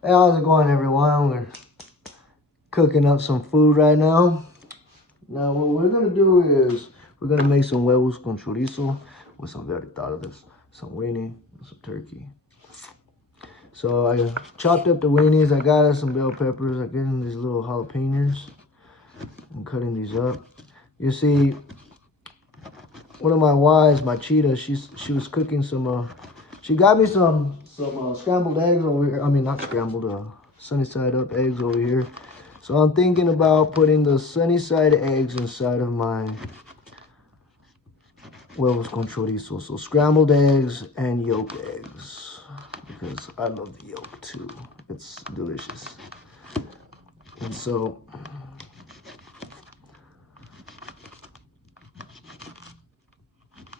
Hey, how's it going, everyone? We're cooking up some food right now. Now, what we're gonna do is we're gonna make some huevos con chorizo with some vegetales, some weenie, and some turkey. So I chopped up the weenies. I got some bell peppers. I get in these little jalapenos. I'm cutting these up. You see, one of my wives, my cheetah, she was cooking some. She got me some scrambled eggs over here. I mean, not scrambled, sunny side up eggs over here. So I'm thinking about putting the sunny side eggs inside of my huevos con chorizo. So scrambled eggs and yolk eggs, because I love the yolk too. It's delicious. And so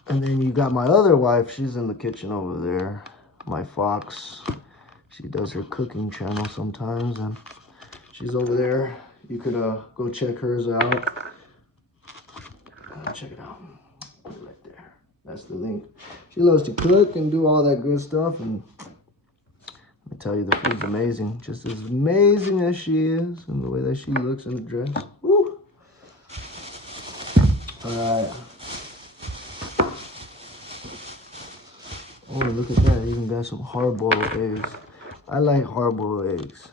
and then you got my other wife. She's in the kitchen over there. My fox. She does her cooking channel sometimes, and she's over there. You could go check hers out. Check it out. Put it right there. That's the link. She loves to cook and do all that good stuff, and let me tell you, the food's amazing. Just as amazing as she is, and the way that she looks in the dress. Woo! All right. Oh, look at that. Even got some hard-boiled eggs. I like hard-boiled eggs.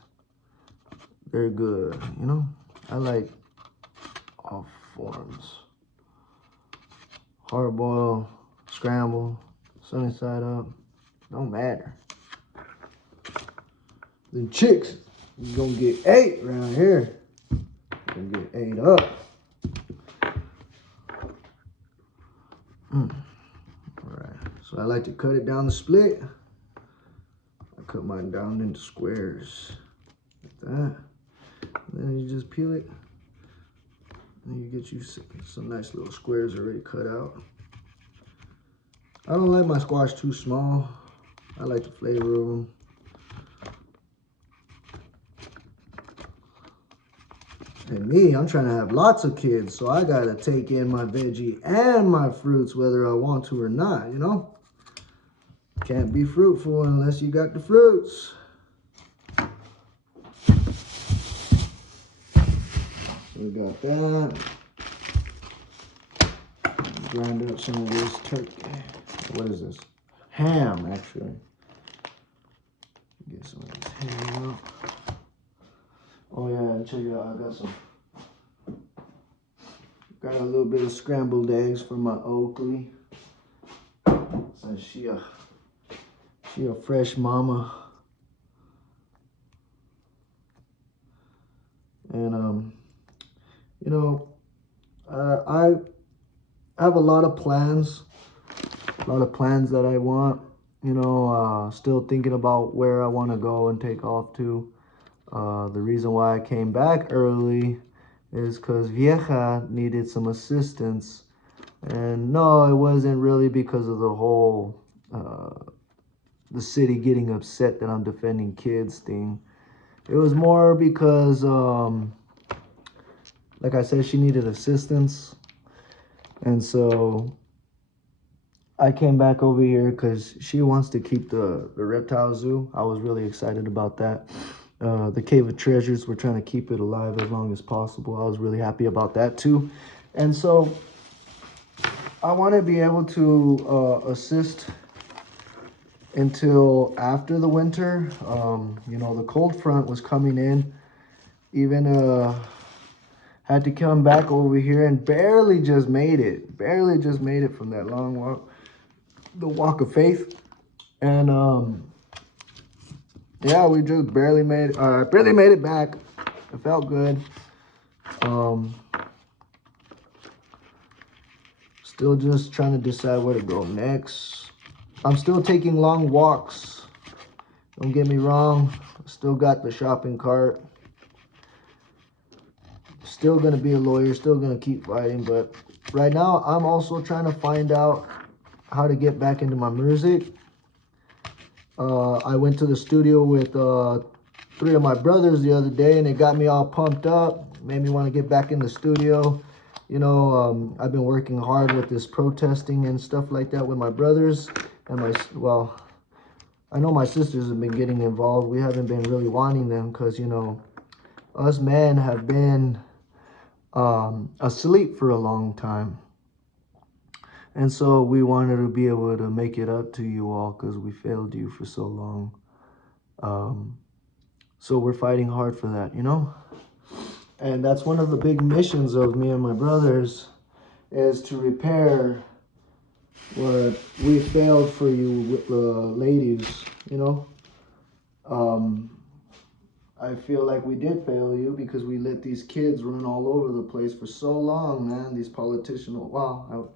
They're good, you know? I like all forms. Hard-boiled, scramble, sunny side up. Don't matter. Them chicks, you gonna get ate around here. Gonna get ate up. Alright, so I like to cut it down the split. I cut mine down into squares. Like that. And then you just peel it. And you get you some nice little squares already cut out. I don't like my squash too small. I like the flavor of them. And me, I'm trying to have lots of kids, so I gotta take in my veggie and my fruits whether I want to or not, you know? Can't be fruitful unless you got the fruits. So we got that. Grind up some of this turkey. What is this? Ham, actually. Get some of this ham out. Oh yeah, and check it out. I got a little bit of scrambled eggs for my Oakley. So she a fresh mama. And you know, I have a lot of plans that I want. You know, still thinking about where I want to go and take off to. The reason why I came back early is because Vieja needed some assistance. And no, it wasn't really because of the whole the city getting upset that I'm defending kids thing. It was more because, like I said, she needed assistance. And so I came back over here because she wants to keep the reptile zoo. I was really excited about that. The Cave of Treasures, we're trying to keep it alive as long as possible. I was really happy about that too. And so I want to be able to assist until after the winter. You know, the cold front was coming in. Even had to come back over here and barely just made it from that long walk, the walk of faith. And yeah, we just barely made it back. It felt good. Still just trying to decide where to go next. I'm still taking long walks. Don't get me wrong. Still got the shopping cart. Still gonna be a lawyer. Still gonna keep fighting. But right now, I'm also trying to find out how to get back into my music. I went to the studio with 3 of my brothers the other day, and it got me all pumped up. Made me want to get back in the studio. You know, I've been working hard with this protesting and stuff like that with my brothers and I know my sisters have been getting involved. We haven't been really wanting them because, you know, us men have been asleep for a long time. And so we wanted to be able to make it up to you all because we failed you for so long. So we're fighting hard for that, you know? And that's one of the big missions of me and my brothers, is to repair what we failed for you ladies, you know? I feel like we did fail you because we let these kids run all over the place for so long, man. These politicians, wow,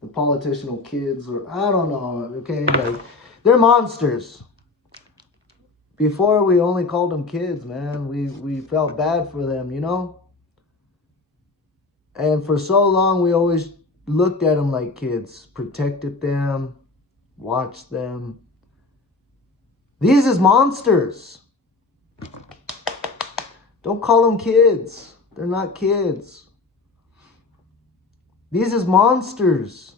the politician kids, or I don't know, okay? Like, they're monsters. Before, we only called them kids, man. We felt bad for them, you know? And for so long, we always looked at them like kids, protected them, watched them. These is monsters. Don't call them kids. They're not kids. These is monsters.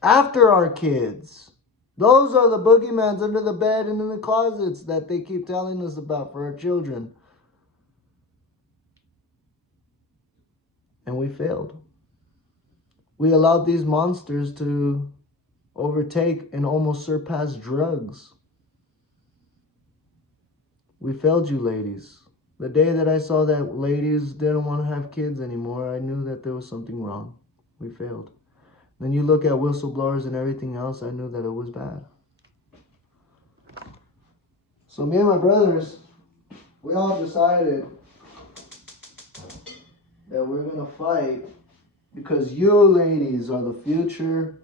After our kids. Those are the boogeymans under the bed and in the closets that they keep telling us about for our children. And we failed. We allowed these monsters to overtake and almost surpass drugs. We failed you, ladies. The day that I saw that ladies didn't want to have kids anymore, I knew that there was something wrong. We failed. Then you look at whistleblowers and everything else, I knew that it was bad. So me and my brothers, we all decided that we're going to fight because you ladies are the future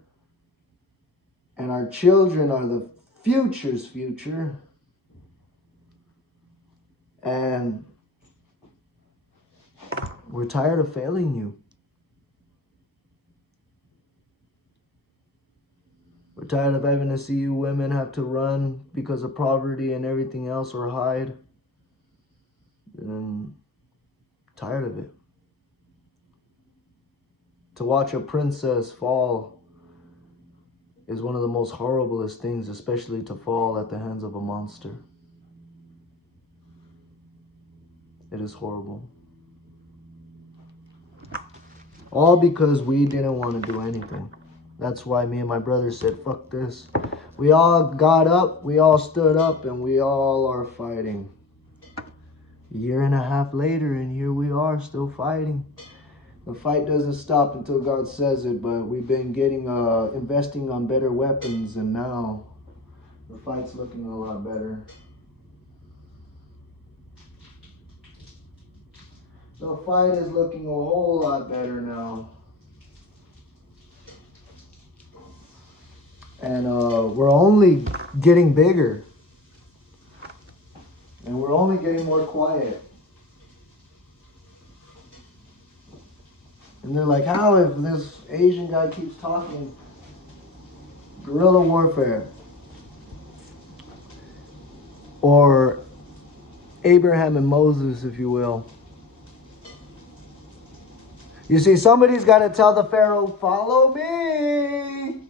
and our children are the future's future. And we're tired of failing you. We're tired of having to see you women have to run because of poverty and everything else, or hide. And tired of it. To watch a princess fall is one of the most horriblest things, especially to fall at the hands of a monster. It is horrible. All because we didn't want to do anything. That's why me and my brother said, fuck this. We all got up, we all stood up, and we all are fighting. A year and a half later, and here we are still fighting. The fight doesn't stop until God says it, but we've been investing on better weapons, and now the fight's looking a lot better. The fight is looking a whole lot better now. And we're only getting bigger. And we're only getting more quiet. And they're like, how if this Asian guy keeps talking? Guerrilla warfare. Or Abraham and Moses, if you will. You see, somebody's got to tell the Pharaoh, follow me.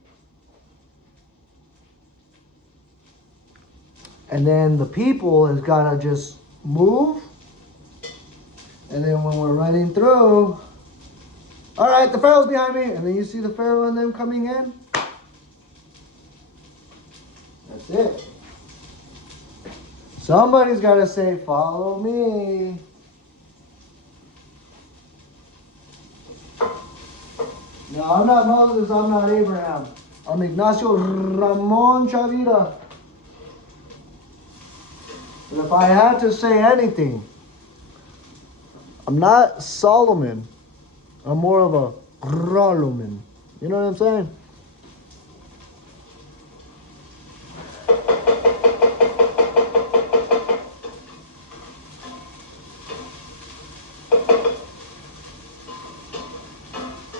And then the people has got to just move. And then when we're running through, all right, the Pharaoh's behind me. And then you see the Pharaoh and them coming in. That's it. Somebody's got to say, follow me. No, I'm not Moses, I'm not Abraham. I'm Ignacio Ramon Chavira. But if I had to say anything, I'm not Solomon. I'm more of a Roloman. You know what I'm saying?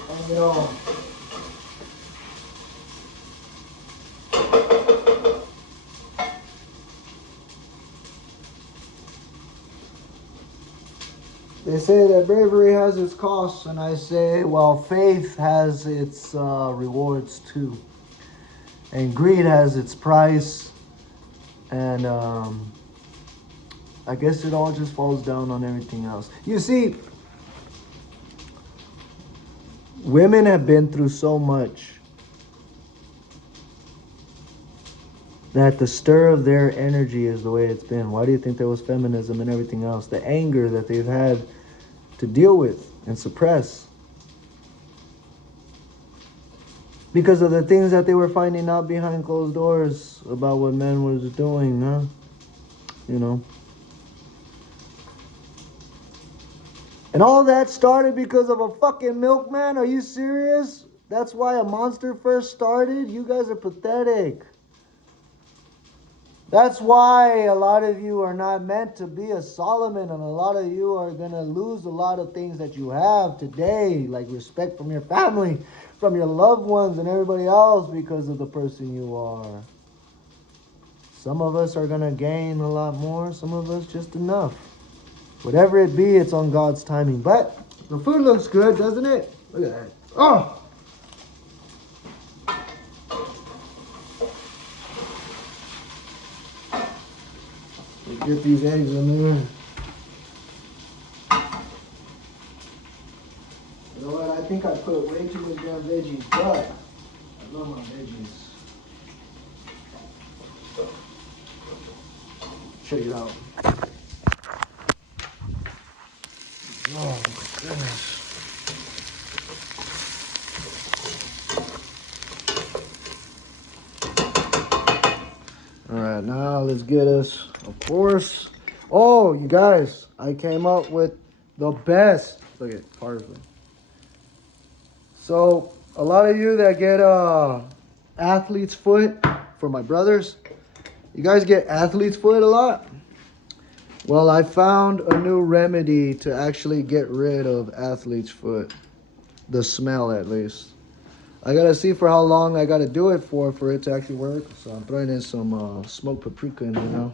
And you know, they say that bravery has its costs, and I say, well, faith has its rewards too. And greed has its price, And I guess it all just falls down on everything else. You see, women have been through so much that the stir of their energy is the way it's been. Why do you think there was feminism and everything else? The anger that they've had to deal with and suppress. Because of the things that they were finding out behind closed doors about what men was doing, huh? You know. And all that started because of a fucking milkman? Are you serious? That's why a monster first started? You guys are pathetic. That's why a lot of you are not meant to be a Solomon, and a lot of you are going to lose a lot of things that you have today, like respect from your family, from your loved ones, and everybody else because of the person you are. Some of us are going to gain a lot more, some of us just enough. Whatever it be, it's on God's timing. But the food looks good, doesn't it? Look at that. Oh! Get these eggs in there. You know what? I think I put way too much damn veggies, but I love my veggies. Check it out. Oh my goodness. Alright, now let's get us, of course. Oh, you guys, I came up with the best. Look at parsley. So, a lot of you that get athlete's foot, for my brothers, you guys get athlete's foot a lot? Well, I found a new remedy to actually get rid of athlete's foot. The smell, at least. I gotta see for how long I gotta do it for it to actually work. So I'm throwing in some smoked paprika in there now.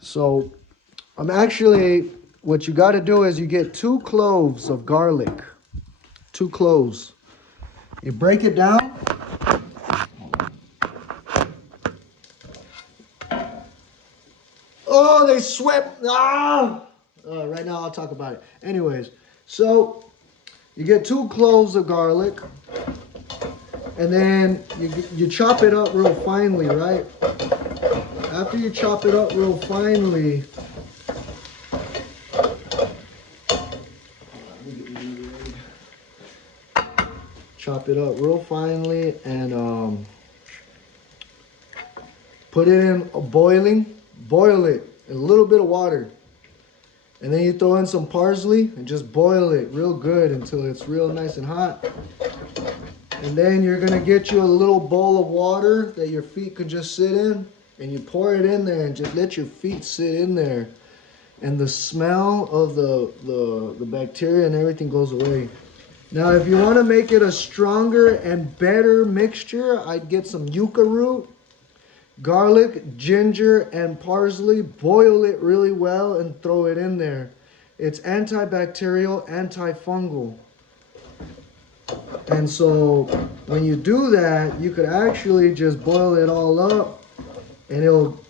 So I'm actually, what you gotta do is you get 2 cloves of garlic. 2 cloves. You break it down. Oh, they swept. Ah! Right now I'll talk about it. Anyways, so you get 2 cloves of garlic, and then you chop it up real finely, right? After you chop it up real finely, chop it up real finely and put it in boil it in a little bit of water. And then you throw in some parsley and just boil it real good until it's real nice and hot. And then you're gonna get you a little bowl of water that your feet could just sit in, and you pour it in there and just let your feet sit in there. And the smell of the bacteria and everything goes away. Now, if you want to make it a stronger and better mixture, I'd get some yucca root, garlic, ginger, and parsley. Boil it really well and throw it in there. It's antibacterial, antifungal. And so when you do that, you could actually just boil it all up, and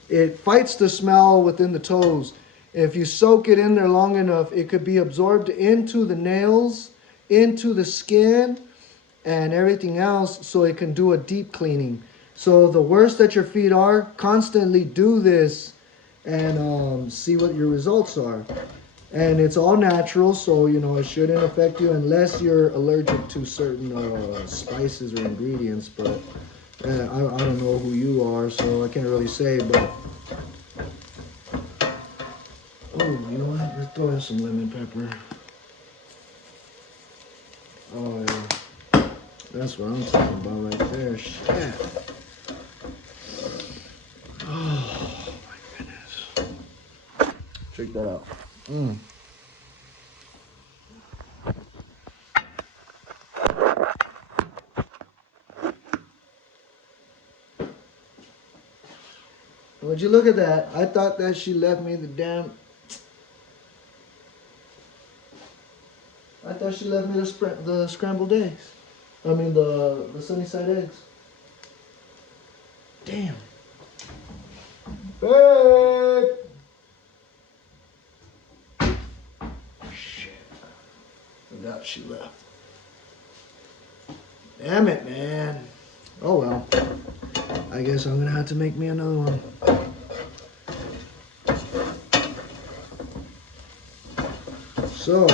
it fights the smell within the toes. If you soak it in there long enough, it could be absorbed into the nails, into the skin, and everything else, so it can do a deep cleaning. So the worse that your feet are, constantly do this and see what your results are. And it's all natural, so it shouldn't affect you unless you're allergic to certain spices or ingredients. But I don't know who you are, so I can't really say. But oh, you know what? Let's throw in some lemon pepper. Oh yeah, that's what I'm talking about right there. Shit. Oh my goodness. Check that out. Would you look at that? I thought that she left me the scrambled eggs. I mean the sunny side eggs. Damn. Babe! Shit. Forgot she left. Damn it, man. Oh well. I guess I'm gonna have to make me another one. So.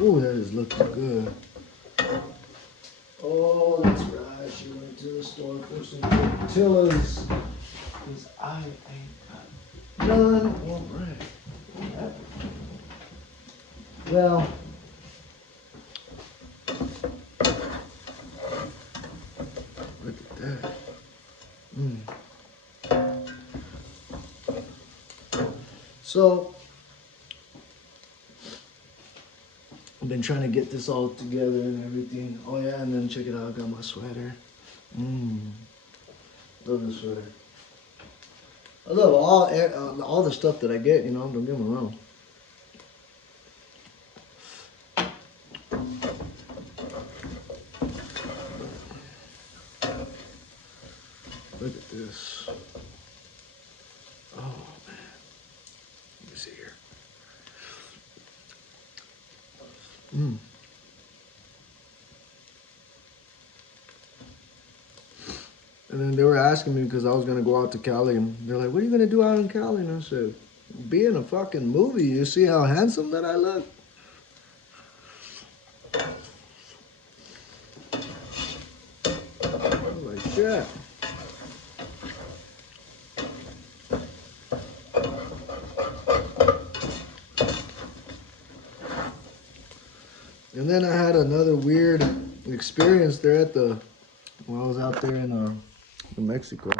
Oh, that is looking good. Oh, that's right. She went to the store for some tortillas. Because I ain't got none. All right. Well. Look at that. So, I've been trying to get this all together and everything. Oh yeah, and then check it out. I got my sweater. Love the sweater. I love all the stuff that I get, you know, don't get me wrong. Look at this. Oh, man. Let me see here. And then they were asking me because I was going to go out to Cali. And they're like, what are you going to do out in Cali? And I said, be in a fucking movie. You see how handsome that I look? I was like, shit. And then I had another weird experience there when I was out there in Mexico.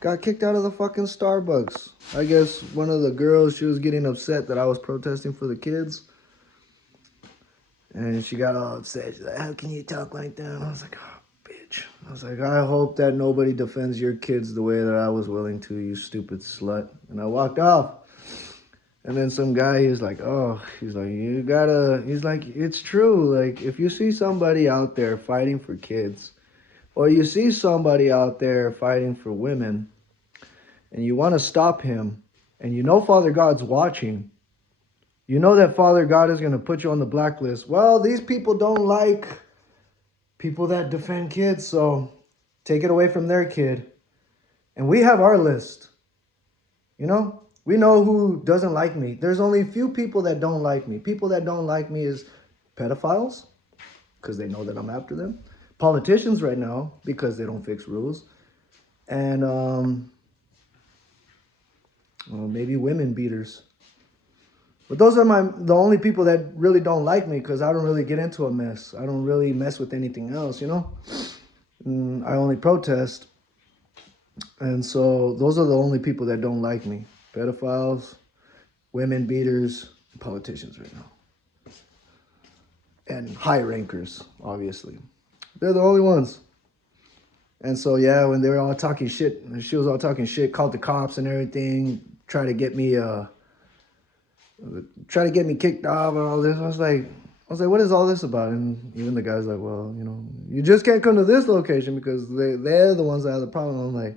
Got kicked out of the fucking Starbucks. I guess one of the girls, she was getting upset that I was protesting for the kids. And she got all upset. She's like, how can you talk like that? And I was like, oh, bitch. I was like, I hope that nobody defends your kids the way that I was willing to, you stupid slut. And I walked off. And then some guy, he's like, he's like, it's true. Like, if you see somebody out there fighting for kids, or you see somebody out there fighting for women, and you want to stop him, and you know Father God's watching, you know that Father God is going to put you on the blacklist. Well, these people don't like people that defend kids, so take it away from their kid. And we have our list, you know? We know who doesn't like me. There's only a few people that don't like me. People that don't like me is pedophiles, because they know that I'm after them. Politicians right now, because they don't fix rules. And well, maybe women beaters. But those are the only people that really don't like me, because I don't really get into a mess. I don't really mess with anything else, you know? I only protest. And so those are the only people that don't like me. Pedophiles, women beaters, politicians right now. And high rankers, obviously. They're the only ones. And so, yeah, when they were all talking shit, she was all talking shit, called the cops and everything, try to get me kicked off and all this. I was like, what is all this about? And even the guy's like, well, you know, you just can't come to this location because they're the ones that have the problem. I'm like,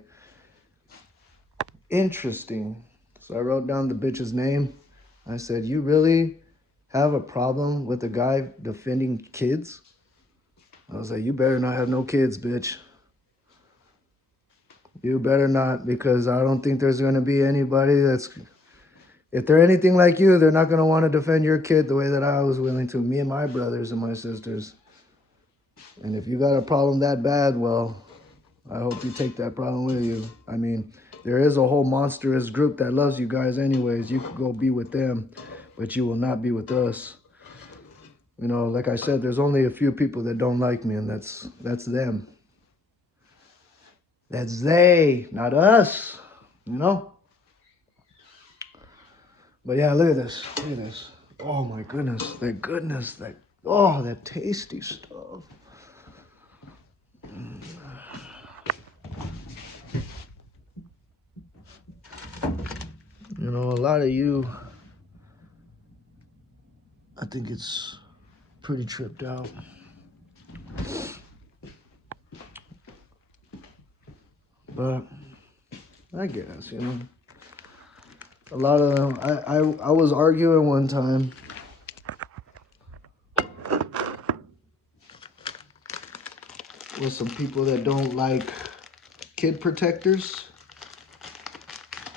interesting. So I wrote down the bitch's name. I said, you really have a problem with a guy defending kids? I was like, you better not have no kids, bitch. You better not, because I don't think there's going to be anybody if they're anything like you, they're not going to want to defend your kid the way that I was willing to. Me and my brothers and my sisters. And if you got a problem that bad, well, I hope you take that problem with you. I mean, there is a whole monstrous group that loves you guys anyways. You could go be with them, but you will not be with us. You know, like I said, there's only a few people that don't like me, and that's them. That's they, not us, you know? But yeah, look at this. Look at this. Oh my goodness. That tasty stuff. You know, a lot of you, I think it's pretty tripped out. but I guess, you know. A lot of them, I was arguing one time. With some people that don't like kid protectors.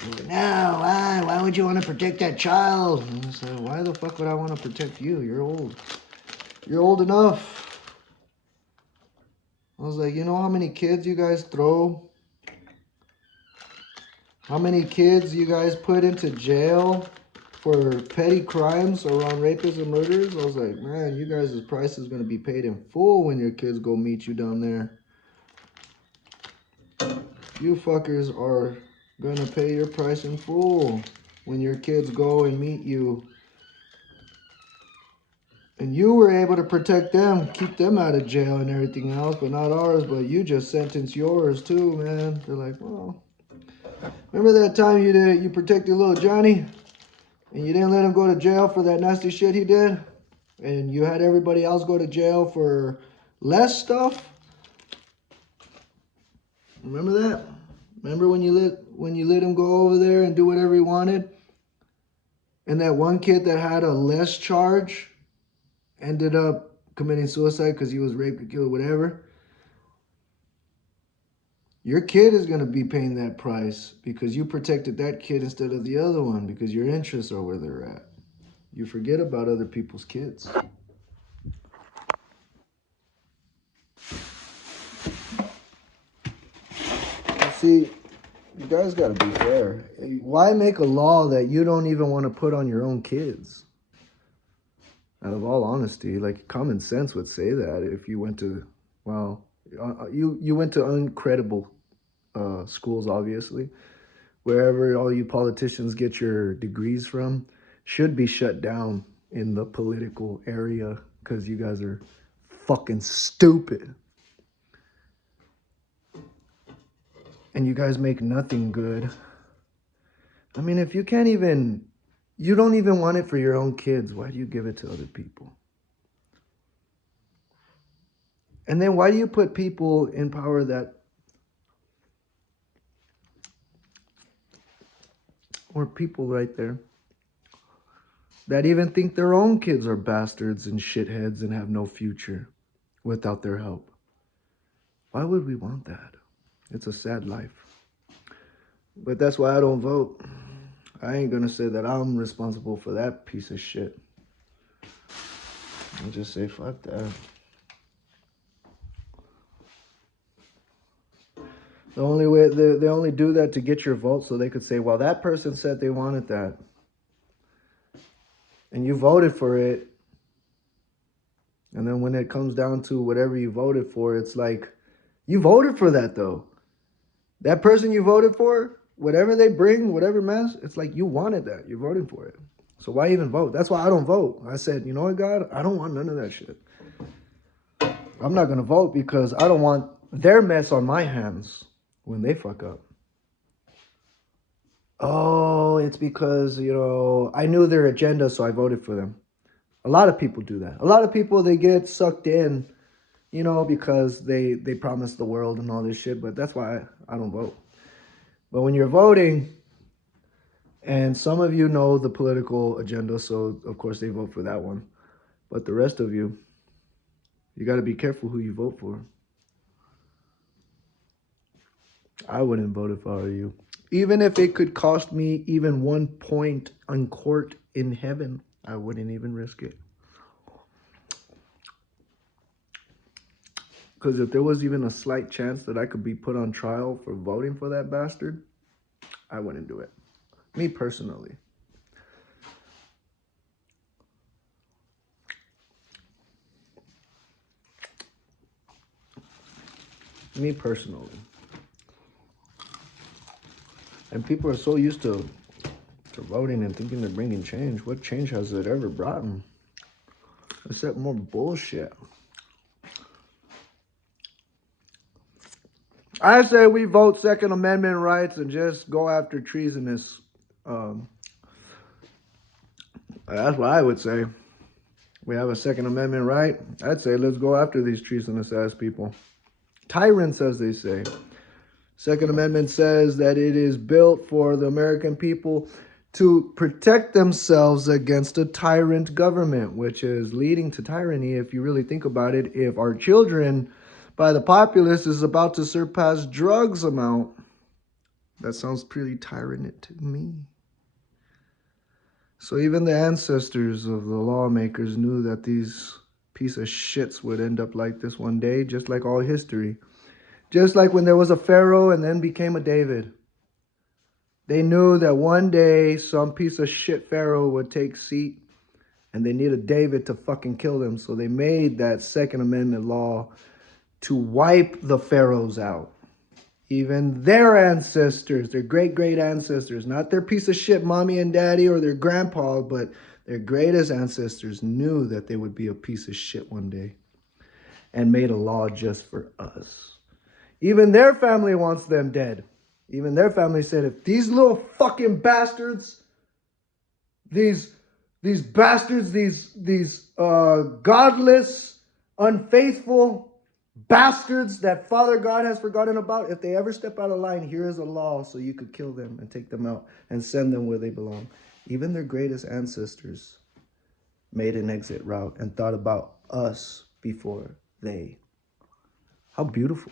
Like, no, why? Why would you want to protect that child? And I said, why the fuck would I want to protect you? You're old. You're old enough. I was like, you know how many kids you guys throw? How many kids you guys put into jail for petty crimes around rapists and murderers? I was like, man, you guys' price is going to be paid in full when your kids go meet you down there. You fuckers are going to pay your price in full when your kids go and meet you. And you were able to protect them, keep them out of jail and everything else, but not ours. But you just sentenced yours too, man. They're like, well, remember that time you protected little Johnny? And you didn't let him go to jail for that nasty shit he did? And you had everybody else go to jail for less stuff? Remember that? Remember when you let him go over there and do whatever he wanted? And that one kid that had a less charge ended up committing suicide because he was raped or killed or whatever. Your kid is going to be paying that price because you protected that kid instead of the other one because your interests are where they're at. You forget about other people's kids. See, you guys got to be fair. Why make a law that you don't even want to put on your own kids? Out of all honesty, like common sense would say that if you went to, well, you went to uncredible schools, obviously. Wherever all you politicians get your degrees from should be shut down in the political area because you guys are fucking stupid. And you guys make nothing good. I mean, if you can't even, you don't even want it for your own kids, why do you give it to other people? And then why do you put people in power that, or people right there, that even think their own kids are bastards and shitheads and have no future without their help? Why would we want that? It's a sad life. But that's why I don't vote. I ain't gonna say that I'm responsible for that piece of shit. I'll just say fuck that. The only way they only do that to get your vote so they could say, well, that person said they wanted that. And you voted for it. And then when it comes down to whatever you voted for, it's like, you voted for that though. That person you voted for, whatever they bring, whatever mess, it's like you wanted that. You voted for it. So why even vote? That's why I don't vote. I said, you know what, God? I don't want none of that shit. I'm not going to vote because I don't want their mess on my hands when they fuck up. Oh, it's because, you know, I knew their agenda, so I voted for them. A lot of people do that. A lot of people, they get sucked in, you know, because they promise the world and all this shit. But that's why I don't vote. But when you're voting, and some of you know the political agenda, so of course they vote for that one. But the rest of you, you got to be careful who you vote for. I wouldn't vote if I were you. Even if it could cost me even 1 point on court in heaven, I wouldn't even risk it. Because if there was even a slight chance that I could be put on trial for voting for that bastard, I wouldn't do it. Me personally. Me personally. And people are so used to voting and thinking they're bringing change. What change has it ever brought them? Except more bullshit. I say we vote Second Amendment rights and just go after treasonous. That's what I would say. We have a Second Amendment right. I'd say let's go after these treasonous ass people. Tyrants, as they say. Second Amendment says that it is built for the American people to protect themselves against a tyrant government, which is leading to tyranny if you really think about it. If our children by the populace is about to surpass drugs amount, that sounds pretty tyrant to me. So even the ancestors of the lawmakers knew that these piece of shits would end up like this one day, just like all history. Just like when there was a Pharaoh and then became a David. They knew that one day some piece of shit Pharaoh would take seat and they needed David to fucking kill them. So they made that Second Amendment law to wipe the pharaohs out. Even their ancestors, their great ancestors, not their piece of shit mommy and daddy or their grandpa, but their greatest ancestors knew that they would be a piece of shit one day and made a law just for us. Even their family wants them dead. Even their family said, if these little fucking bastards, these bastards, these godless, unfaithful bastards that Father God has forgotten about, if they ever step out of line, here is a law so you could kill them and take them out and send them where they belong. Even their greatest ancestors made an exit route and thought about us before they. How beautiful.